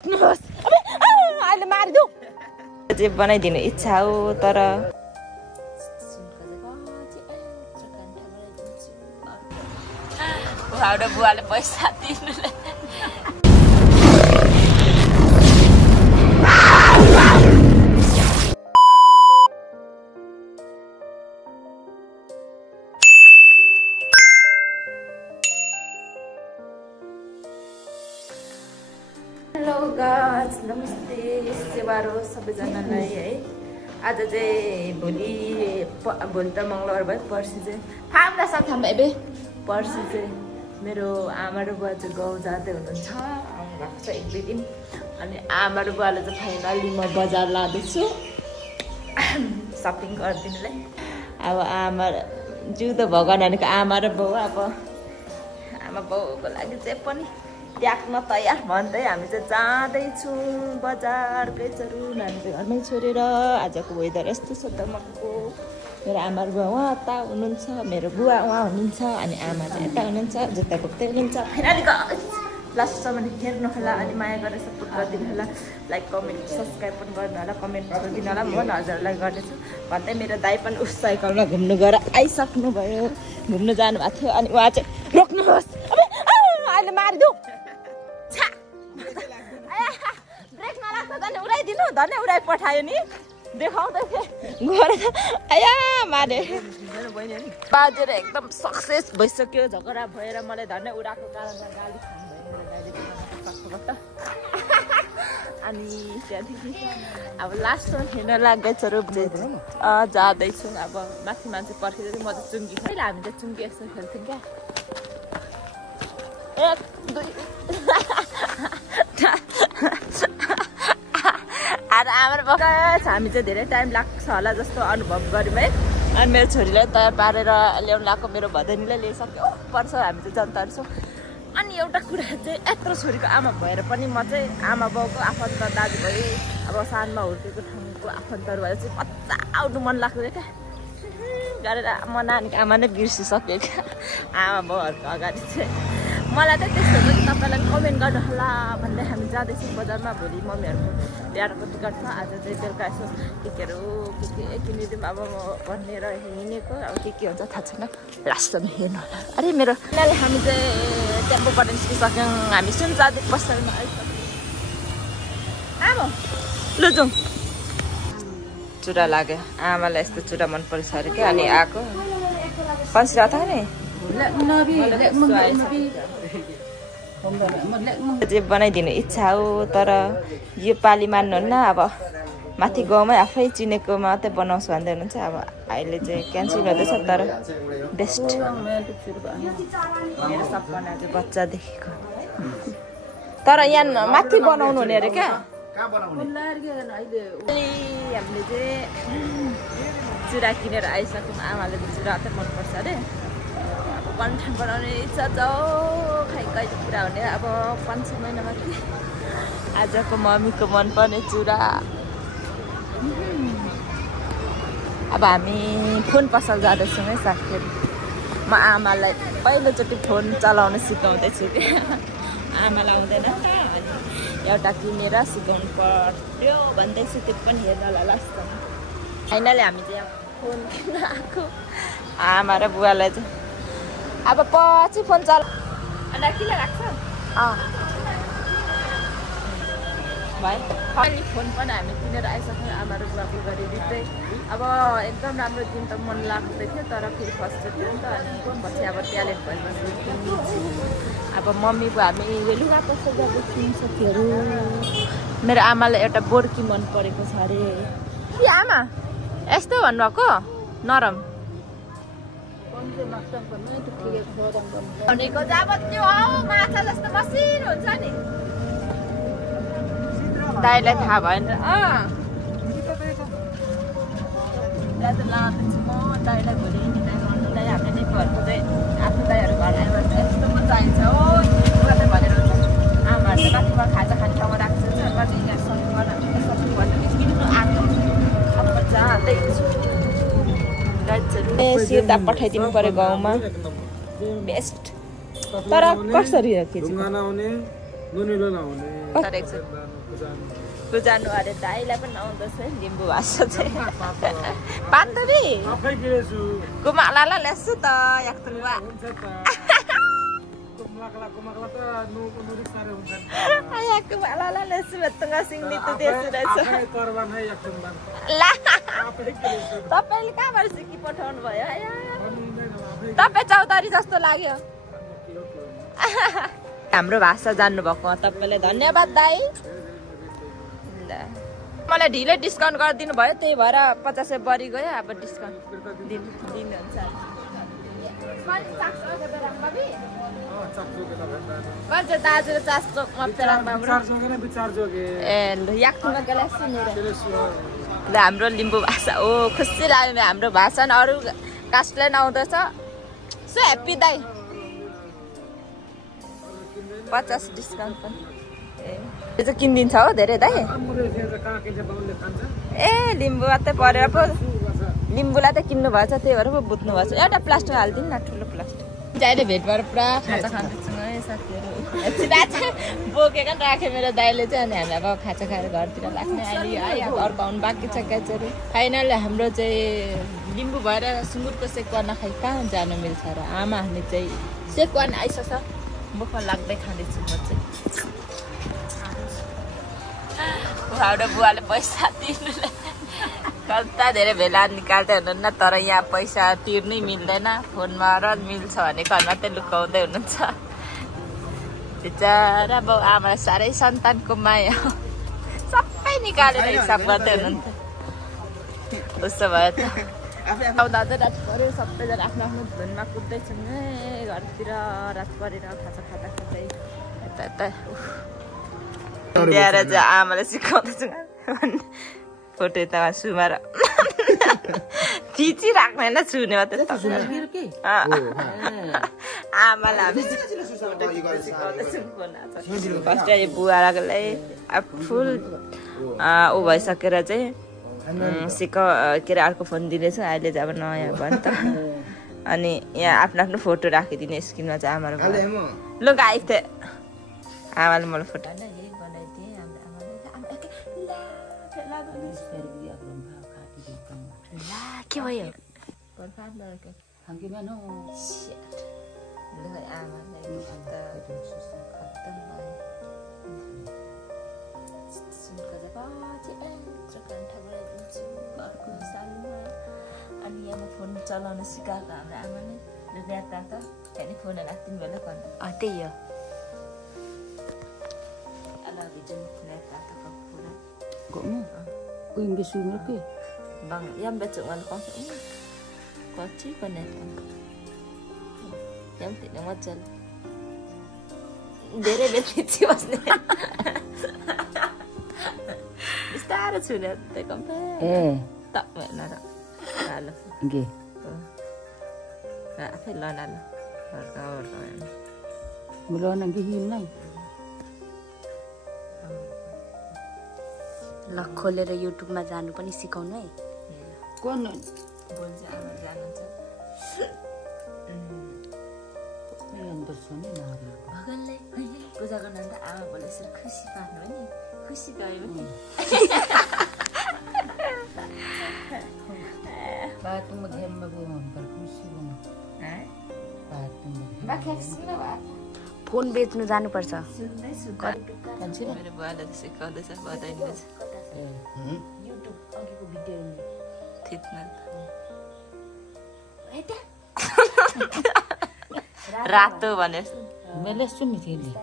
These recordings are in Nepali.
अहिले मारिदेऊ जे बनाइदिनु इच्छा हो तर बुवाले पैसा दिनुले हेलो गाइस नमस्ते सेवारो सबैजनालाई है आज चाहिँ भोलि त मङ्गलबार भयो पर्सि चाहिँ थाम्दा थाम एबे पर्सि चाहिँ मेरो आमा र बुवा चाहिँ गाउँ जाँदै हुनुहुन्छ आउनुभएको छ एक दुई दिन अनि आमा र बुवाले चाहिँ फाइनली म बजार लाँदैछु सपिङ गरिदिनुलाई अब आमा जिउँदो भगवानको आमा र बाउ अब आमा बाउको लागि चाहिँ पनि त्याग्न तयार भन्दै हामी चाहिँ जाँदैछौँ बजार गइचहरू नानी चाहिँ घरमै छोडेर आजको वेदर यस्तो छ दमकको मेरो आमा र बुवा उहाँ यता हुनुहुन्छ मेरो बुवा उहाँ हुनुहुन्छ अनि आमा चाहिँ यता हुनुहुन्छ जुत्ता घुप्दै हुनुहुन्छ फाइनली लास्टसम्म हेर्नुहोला अनि माया गरेर सपोर्ट गरिदिनु होला लाइक कमेन्ट सब्सक्राइब पनि गर्नु होला कमेन्ट गरिदिनु होला म हजुरलाई गर्नेछु भन्दै मेरो दाइ पनि उस साइकलमा घुम्नु गएर आइसक्नु भयो घुम्नु जानुभएको थियो अनि उहाँ चाहिँ रोक्नुहोस् अहिले मारिदेऊ ब्रेक नलाग्दा धन्य उडाइदिनु धन्य उडाइ पठायो नि देखाउँदै थिएँ गएर आया मारे बाजेर एकदम सक्सेस भइसक्यो झगडा भएर मलाई धन्य उडाएको कारणमा गाली खानुभयो अनि त्यहाँदेखि अब लास्टमा हेर्न लाग्दैछहरू जाँदैछौँ अब माथि मान्छे पर्खिँदै म चाहिँ चुङ्गी पहिला हामी चाहिँ चुङ्गी यस्तो खेल्थ्यौँ क्या एक दुई हामी चाहिँ धेरै टाइम लाग्छ होला जस्तो अनुभव गऱ्यौँ है अनि मेरो छोरीलाई तयार पारेर ल्याउनु लगाएको मेरो भदैनीलाई ल्याइसक्यो पर्छ हामी चाहिँ जनताहरू छौँ अनि एउटा कुरा चाहिँ यत्रो छोरीको आमा भएर पनि म चाहिँ आमा बाउको आफन्त दाजुभाइ अब सानमा हुर्केको ठाउँको आफन्तहरू भएर चाहिँ मजा आउनु मन लाग्थ्यो क्या गरेर म नानीको आमा नै बिर्सिसक्यो क्या आमा बाउहरूको अगाडि चाहिँ मलाई चाहिँ त्यस्तो पनि तपाईँलाई कमेन्ट गर्नु होला भन्दै हामी जाँदैछौँ बजारमा भोलि मम्मीहरूको ल्याएको टिकट छ आज चाहिँ बेलुका यसो केहरू के किनिदिउँ अब म भनेर हिँडेको अब के हुन्छ थाहा छैन लास्टमा हेर्नु होला अरे मेरो हामी चाहिँ टेम्पोबाट निस्किसक्यौँ हामी सुनचाँदी पसलमा आइसक्यौँ आमा लु जाउँ चुरा लाग्यो आमालाई यस्तो चुरा मन परिछ अरे क्या अनि आएको पसिरा था नि जे बनाइदिनु इच्छा हो तर यो पालि मान्नुहुन्न अब माथि गाउँमै आफै चिनेको मात्रै बनाउँछु भन्दै हुनुहुन्छ अब अहिले चाहिँ क्यान्सल गर्दैछ तर बेस्ट मेरो सपना चाहिँ बच्चादेखिको तर यहाँ माथि बनाउनु हुने अरे क्या हामीले चाहिँ चुरा किनेर आइसक्यौँ आमाले चाहिँ चुरा चाहिँ मनपर्छ अरे अब कन्ठन बनाउने इच्छा छ खै कहिले पुरा हुने अब 5-6 महिनामा कि आजको मम्मीको मनपर्ने चुरा अब हामी फोन पसल जाँदैछौँ है साथीहरू म आमालाई पहिलोचोटि फोन चलाउन सिकाउँदैछु कि आमालाई आउँदैन नि त अनि एउटा किनेर सिकाउनु पर्यो भन्दैछु त्यो पनि हेर्न होला लास्टमा फाइनली हामी चाहिँ फोन किन्न आएको आमा र बुवालाई चाहिँ अब पछि फोन चला अन्त किन राख्छ भाइ अहिले फोन पनि हामी किनेर आइसक्यौँ आमा र बुवाको गरिदिँदै अब एकदम राम्रो दिन त मन लाग्दै थियो तर फेरि फर्स्टचोटि हो नि त अनि पछि अब ट्यालेन्ट भएपछि किन्छु अब मम्मीको हामी लुगा कस्तो गर्दैछौँ साथीहरू मेरो आमालाई एउटा बोर्की मन परेको छ अरे के आमा यस्तो भन्नुभएको नरम भनेको जब त्यो माछा जस्तो मसिनो हुन्छ नि दाइलाई थाहा भएन लाँदैछु म दाइलाई भोलि दाइ हामीले नै घरको चाहिँ आफ्नो दाइहरू घर आएर यस्तो म चाहिन्छ हो मात्रै भनेर आमाहरूले माथिमा खाजा खाने ठाउँमा राख्छ अब म जाँदैछु सिधा पठाइदिनु पर्यो गाउँमा बेस्ट तर कसरी केजी नुनिलो नहुने बुझानु अरे दाइलाई पनि आउँदछ है लिम्बू भाषा चाहिँ बान्धवी आफै गिरेछु कुमालाला लेसु त याक्तुवा कुमाकला त नुरी सारे हुन्छन् आया कुमालाला लेसु बत्तंगा सिंगनी त देसु रहेछ आफै करबान है याक्तुवा ला आफै गिरेछु तपाईले कहाँबाट सिकी पठाउनु भयो आया तपाई चौतारी जस्तो लाग्यो हाम्रो भाषा जान्नु भएको तपाईले धन्यवाद दाइ मलाई ढिलै डिस्काउन्ट गरिदिनु भयो त्यही भएर 50 बढी गयो अब डिस्काउन्ट दिनुहुन्छ कन्छ दाजुले चास्चोकमा पेराङमा हाम्रो लिम्बू भाषा ओ खुसी लाग्यो हाम्रो भाषा न अरू कास्टलाई नआउँदछ सो ह्याप्पी दाइ 50 डिस्काउन्ट पनि यो चाहिँ किनिदिन्छ हो धेरै दाइ ए लिम्बू मात्रै परेर पो लिम्बूलाई त किन्नु भएछ त्यही भएर पो बुझ्नु भएछ एउटा प्लास्टिक हालिदिनु न ठुलो प्लास्टिक अहिले भेट भएर पुरा खाजा खाँदैछौँ है साथीहरू बोकेर राख्यो मेरो दाइले चाहिँ अनि हामी अब खाजा खाएर घरतिर लाग्ने अहिले है अब अर्को आउनु बाँकी छ क्याचहरू फाइनल हाम्रो चाहिँ लिम्बू भएर सुँगुरको सेकुवा नखाइ कहाँ जानु मिल्छ र आमा हामी चाहिँ सेकुवा आइसक्छ मुखमा लाग्दै खाँदैछु म चाहिँ बुवा बुवाले पैसा तिर्नुलाई कता धेरै भेला निकाल्दै हुनुहुन्न तर यहाँ पैसा तिर्नै मिल्दैन फोनमा र मिल्छ भने घरमा चाहिँ लुकाउँदै हुनुहुन्छ बिचरा बाउ आमालाई साह्रै सन्तानको माया सबै निकालेर हिसाब गर्दै हुनुहुन्थ्यो उसो भयो त आउँदा चाहिँ रात पऱ्यो सबैजना आफ्नो आफ्नो धुनमा कुद्दैछन् घरतिर रात परेर खाजा खाँदा खाँदै यता यता ल्याएर चाहिँ आमालाई सिकाउँदैछु फोटो यतामा सुमाएर चिची राख्नु होइन छुने मात्रै आमालाई फर्स्ट बुवालाई फुल ऊ भइसकेर चाहिँ के अरे अर्को फोन दिँदैछु अहिले चाहिँ अब नयाँ भयो नि त अनि यहाँ आफ्नो आफ्नो फोटो राखिदिने स्क्रिनमा चाहिँ आमाले लु आएको थिएँ आमाले मलाई फोटो के भयो अनि यहाँ फोन चलाउन सिकाएको हाम्रो आमाले बिहान त त्यहाँदेखि फोन राख्दिनु भयो त्यही हो Bang, yang baca ngan kau ini, kocik konekan, yang tidak macam, dere beti wasne, istirahat sudah, tekompe, tak mana tak, lalu, okay, apa lalu, belum lagi hilang. ल खोलेर युट्युबमा जानु पनि सिकाउनु है कोन बोल्छ आमा जानुहुन्छ अन्तर छ नि भगवानले पूजा गर्न त आमा बोले यसरी खुसी पार्नु हो नि खुसी गयो नि बाटोमा घेरमा गयो पर खुसी भयो बाटोमा फोन बेच्नु जानुपर्छ सुन्दैछु मेरो बुवाले त सिकाउँदैछ बताइदिनु युट्युब अघिको भिडियो थिच्न रातो भने मैले सुन्नु थिएँ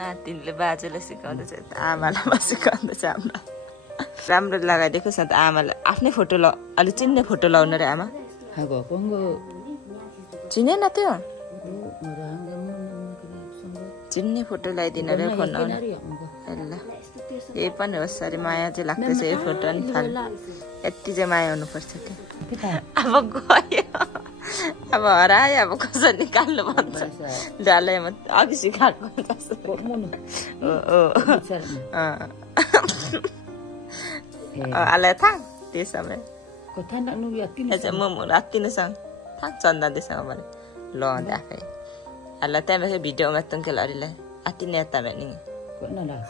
नातिले बाजेले सिकाउँदैछ आमालाई सिकाउँदैछ हाम्रो राम्रो लगाइदिएको छ त आमालाई आफ्नै फोटो अलि चिन्ने फोटो लाउनु रे आमा चिने न त्यो चिन्ने फोटो लगाइदिनु रे फोन ल यही पनि होस् अरे माया चाहिँ लाग्दैछ यो फोटो नि यति चाहिँ माया हुनुपर्छ कि अब गयो अब हरायो अब कसरी निकाल्नु भन्छ डालैमा अघि सिकाएको आले थाहा त्यो समय म राति नै सँग थाहा चन्दा दिसँग भने ल आफै Alla time sa video matang kalari lai. Atin ya tama ni. Kok na lah.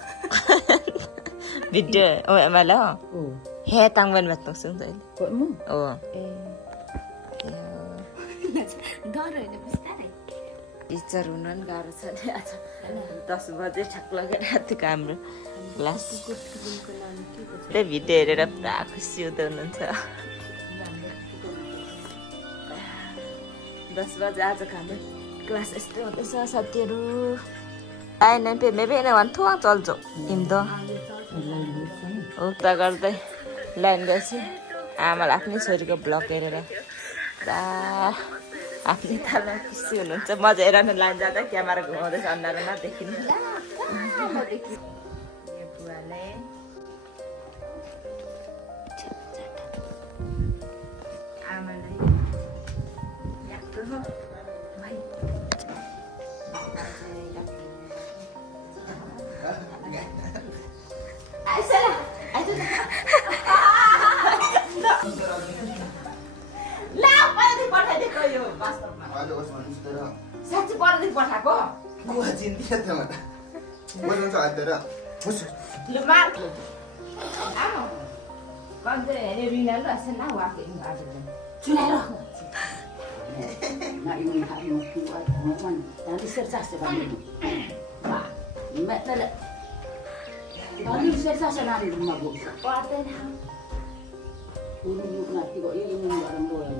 Video oh amala. Oh. He tangwan matang sung sai. Kok mo? Oh. डर होइन बिस्तारै टिचर हुन नि गाह्रो छ नि आज 10 बजे ठ्याक लगेर आएको हाम्रो क्लास त्यही भिडियो हेरेर पुरा खुसी हुँदै हुनुहुन्छ 10 बजे आजको हाम्रो क्लास यस्तो हुँदैछ साथीहरू आएन पे मेबे नै वान थुवा चल्छ हिम्दो उता गर्दै लाइन गएपछि आमाले आफ्नै छोरीको ब्लग हेरेर आफ्नै तालमा खुसी हुनुहुन्छ मजा हेरेर लाइन जाँदा क्यामेरा घुमाउँदैछ अन्धारमा देखिनु बुवाले आमालाई याक्दो हो भाइ पठाइदिएको यो वास्तवमा साँच्चै पढ्दै पठाएको लु मार आमा भन्दै हेरे रिना ल यसो न वाके चुलाएर Na ini hari itu teman dari sertas sekali. Wah, betul. Dari sertas sekali rumah gua. पढ्दैन Dulu juga nanti kok ini orang doang.